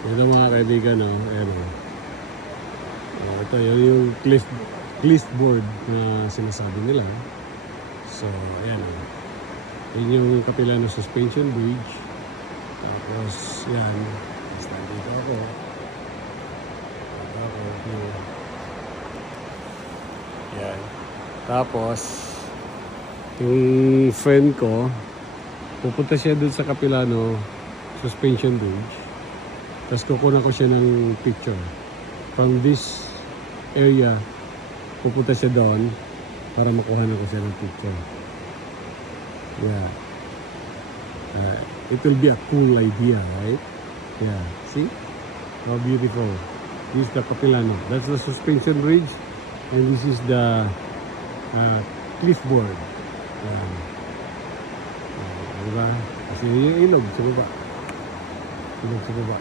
Ito mga kaibigan, no? Ayan, oh. Ito yung clipboard na sinasabi nila. So, ayan, oh. Yun yung kapila ng suspension bridge. Tapos, yan. Basta dito ako. Yan. Tapos, yung friend ko, pupunta siya dun sa kapila no suspension bridge. Tapos kukunan ko siya ng picture. From this area, pupunta siya doon para makuha na ko siya ng picture. Yeah. It will be a cool idea, right? Yeah. See? How beautiful. This is the Capilano. That's the suspension bridge. And this is the clipboard. Diba? Kasi yung ilog sa baba. Ilog sa baba.